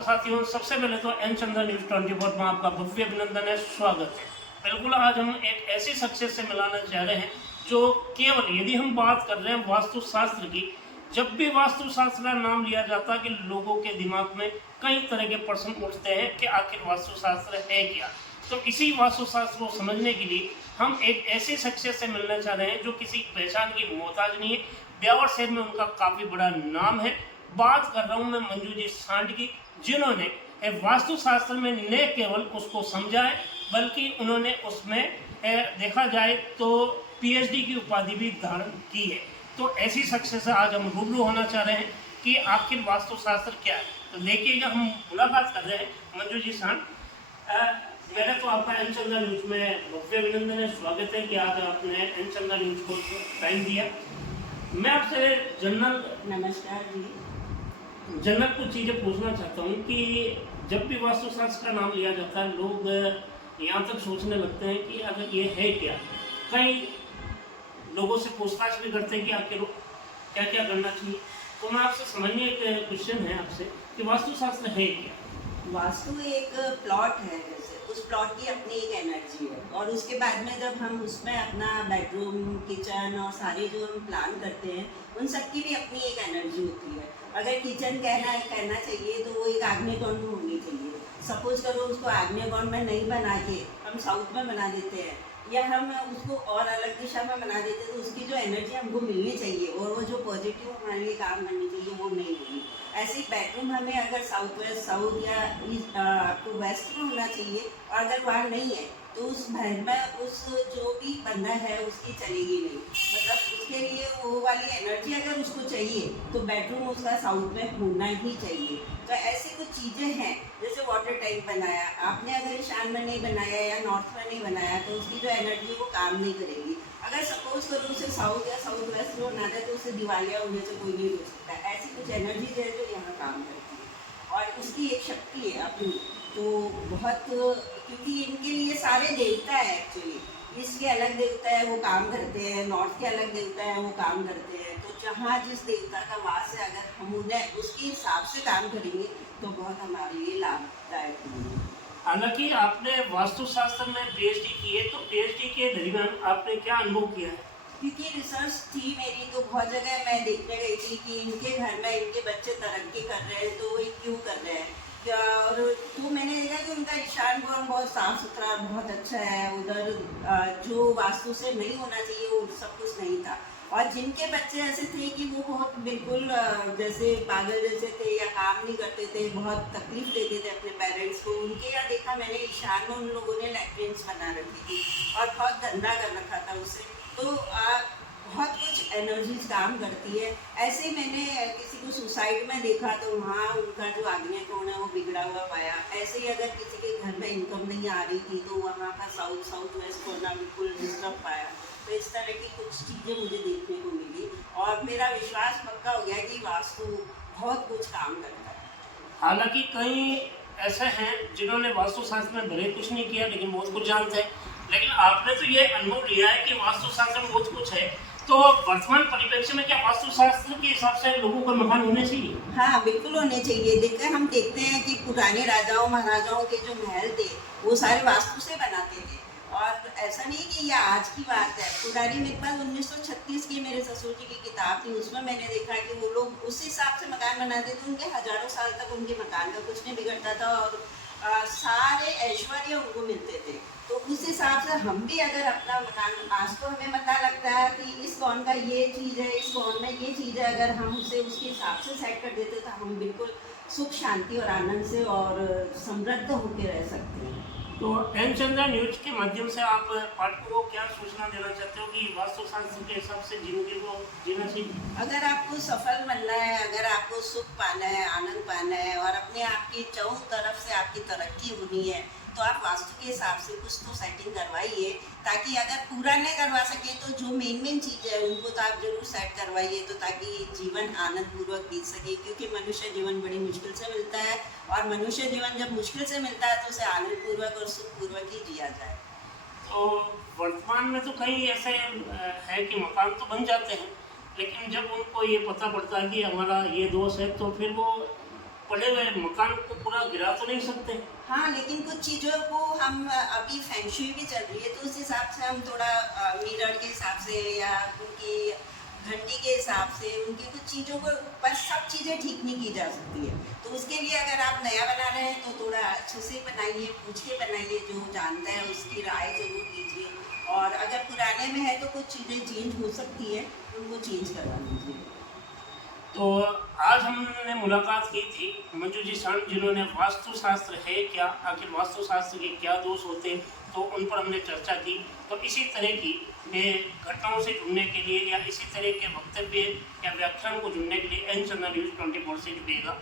साथियों, सबसे पहले तो एन चंद्र न्यूज 24 में आपका भव्य अभिनंदन है, स्वागत है। बिल्कुल आज हम एक ऐसी शख्सियत से मिलाना चाह रहे हैं जो केवल, यदि हम बात कर रहे हैं वास्तुशास्त्र की, जब भी वास्तुशास्त्र का नाम लिया जाता है कि लोगों के दिमाग में कई तरह के प्रश्न उठते हैं कि आखिर वास्तुशास्त्र है क्या। तो इसी वास्तुशास्त्र को समझने के लिए हम एक ऐसी शख्सियत से मिलना चाह रहे हैं जो किसी पहचान की मोहताज नहीं है। ब्यावर शहर में उनका काफ़ी बड़ा नाम है। बात कर रहा हूँ मैं मंजू जी सांड की, जिन्होंने वास्तुशास्त्र में न केवल उसको समझा है बल्कि उन्होंने उसमें देखा जाए तो पीएचडी की उपाधि भी धारण की है। तो ऐसी शख्सियत से आज हम रूबरू होना चाह रहे हैं कि आखिर वास्तुशास्त्र क्या है। तो देखिएगा, हम मुलाकात कर रहे हैं मंजू जी सांड। मेरा तो आपका एन चंद्र न्यूज में भव्य अभिनंदन है, स्वागत है कि आज आपने एन चंद्र न्यूज को टाइम दिया। मैं आपसे जनरल नमस्कार जी। जनरल कुछ चीज़ें पूछना चाहता हूँ कि जब भी वास्तुशास्त्र का नाम लिया जाता है लोग यहाँ तक सोचने लगते हैं कि अगर ये है क्या। कई लोगों से पूछताछ भी करते हैं कि आखिर क्या क्या करना चाहिए। तो मैं आपसे समझने एक क्वेश्चन है आपसे कि वास्तुशास्त्र है क्या। वास्तु एक प्लॉट है, जैसे उस प्लॉट की अपनी एक एनर्जी है और उसके बाद में जब हम उसमें अपना बेडरूम, किचन और सारे जो हम प्लान करते हैं उन सब की भी अपनी एक एनर्जी होती है। अगर किचन कहना चाहिए तो वो एक आग्नेय कोण में होनी चाहिए। सपोज करो उसको आग्नेय कोण में नहीं बना के हम साउथ में बना देते हैं या हम उसको और अलग दिशा में बना देते हैं तो उसकी जो एनर्जी हमको मिलनी चाहिए और वो जो पॉजिटिव हमारे लिए काम करनी चाहिए वो नहीं होगी। ऐसे ही बेडरूम हमें अगर साउथ वेस्ट, साउथ या ईस्ट, आपको वेस्ट में होना चाहिए और अगर वहाँ नहीं है तो उस घर में उस जो भी बंदा है उसकी चलेगी नहीं। मतलब उसके लिए वो वाली एनर्जी अगर उसको चाहिए तो बेडरूम उसका साउथ में होना ही चाहिए। तो ऐसी कुछ चीज़ें हैं, जैसे वाटर टैंक बनाया आपने, अगर ईशान में नहीं बनाया या नॉर्थ में नहीं बनाया तो उसकी जो एनर्जी है वो काम नहीं करेगी। अगर सपोज करो उसे साउथ या साउथ वेस्ट में बनाता है तो उसे दिवालिया होने से कोई नहीं रोक सकता। ऐसी कुछ एनर्जी है जो यहाँ काम करती है और उसकी एक शक्ति है अपनी। तो बहुत, क्योंकि इनके लिए सारे देवता है एक्चुअली, ईस्ट के अलग देवता है वो काम करते हैं, नॉर्थ के अलग देवता है वो काम करते हैं। तो जहाँ जिस देवता का वास है अगर हम उन्हें उसके हिसाब से काम करेंगे तो बहुत हमारे लिए लाभदायक होंगे। हालांकि आपने वास्तुशास्त्र में पीएचडी की है, तो पीएचडी के दरमियान आपने क्या अनुभव किया है। क्योंकि रिसर्च थी मेरी तो बहुत जगह मैं देखने गई थी कि इनके घर में इनके बच्चे तरक्की कर रहे हैं तो ये क्यों कर रहे हैं क्या। और तो मैंने देखा कि उनका ईशान कोण बहुत साफ सुथरा बहुत अच्छा है। उधर जो वास्तु से नहीं होना चाहिए वो सब कुछ नहीं था। और जिनके बच्चे ऐसे थे कि वो बहुत बिल्कुल जैसे पागल जैसे थे या काम नहीं करते थे, बहुत तकलीफ देते थे अपने पेरेंट्स को, उनके यहाँ देखा मैंने ईशान में उन लोगों ने लैट्रिन्स बना रखी थी और बहुत गंदा कर रखा था उससे। तो बहुत कुछ एनर्जीज काम करती है। ऐसे ही मैंने किसी को सुसाइड में देखा तो वहाँ उनका जो आग्नेय कोण है वो बिगड़ा हुआ पाया। ऐसे ही अगर किसी के घर में इनकम नहीं आ रही थी तो वहाँ का साउथ वेस्ट कोना बिल्कुल डिस्टर्ब पाया। तो इस तरह की कुछ चीज़ें मुझे देखने को मिली और मेरा विश्वास पक्का हो गया कि वास्तु बहुत कुछ काम करता है। हालांकि कई ऐसे हैं जिन्होंने वास्तुशास्त्र में भले कुछ नहीं किया लेकिन बहुत कुछ जानते हैं, लेकिन आपने तो ये अनुभव लिया है कि वास्तुशास्त्र में बहुत कुछ है। तो वर्तमान परिप्रेक्ष्य में क्या वास्तुशास्त्र के हिसाब से लोगों का मकान होने चाहिए। हाँ बिल्कुल होने चाहिए। देखिए हम देखते हैं कि पुराने राजाओं महाराजाओं के जो महल थे वो सारे वास्तु से बनाते थे। और ऐसा नहीं कि ये आज की बात है, पुरानी मेरे पास 1936 की मेरे ससुर जी की किताब थी, उसमें मैंने देखा कि वो लोग उस हिसाब से मकान बनाते थे। उनके हजारों साल तक उनके मकान का कुछ नहीं बिगड़ता था और सारे ऐश्वर्य उनको मिलते थे। तो उस हिसाब से हम भी अगर अपना मकान, आज तो हमें पता लगता है कि इस कौन का ये चीज़ है, इस कौन में ये चीज़ है, अगर हम उसे उसके हिसाब से सेट कर देते तो हम बिल्कुल सुख शांति और आनंद से और समृद्ध होकर रह सकते हैं। तो एन चंद्र न्यूज के माध्यम से आप पाठकों को क्या सूचना देना चाहते हो कि वास्तुशास्त्र के हिसाब से जिंदगी को जीना चाहिए। अगर आपको सफल बनना है, अगर आपको सुख पाना है, आनंद पाना है और अपने आप की चारों तरफ से आपकी तरक्की होनी है तो आप वास्तु के हिसाब से कुछ तो सेटिंग करवाइए, ताकि अगर पूरा नहीं करवा सके तो जो मेन चीज़ है उनको तो आप जरूर सेट करवाइए, तो ताकि जीवन आनंद पूर्वक बीत सके। क्योंकि मनुष्य जीवन बड़ी मुश्किल से मिलता है और मनुष्य जीवन जब मुश्किल से मिलता है तो उसे आनंद पूर्वक और सुख पूर्वक ही जिया जाए। तो वर्तमान में तो कई ऐसे है कि मकान तो बन जाते हैं, लेकिन जब उनको ये पता पड़ता है कि हमारा ये दोष है तो फिर वो पड़े हुए मकान को पूरा गिरा तो नहीं सकते? हाँ, लेकिन कुछ चीज़ों को हम अभी फेंगशुई भी चल रही है तो उस हिसाब से हम थोड़ा मिरर के हिसाब से या उनकी घंटी के हिसाब से उनकी कुछ चीज़ों को, बस सब चीज़ें ठीक नहीं की जा सकती है। तो उसके लिए अगर आप नया बना रहे हैं तो थोड़ा अच्छे से बनाइए, पूछ के बनाइए, जो जानता है उसकी राय ज़रूर लीजिए। और अगर पुराने में है तो कुछ चीज़ें चेंज हो सकती है, उनको चेंज करवा लीजिए। तो आज हमने मुलाकात की थी मंजू जी सान, जिन्होंने वास्तुशास्त्र है क्या, आखिर वास्तुशास्त्र के क्या दोष होते हैं, तो उन पर हमने चर्चा की। तो इसी तरह की घटनाओं से जुड़ने के लिए या इसी तरह के वक्तव्य या व्याख्यान को जुड़ने के लिए एन चंदा न्यूज़ 24 से जुड़ेगा।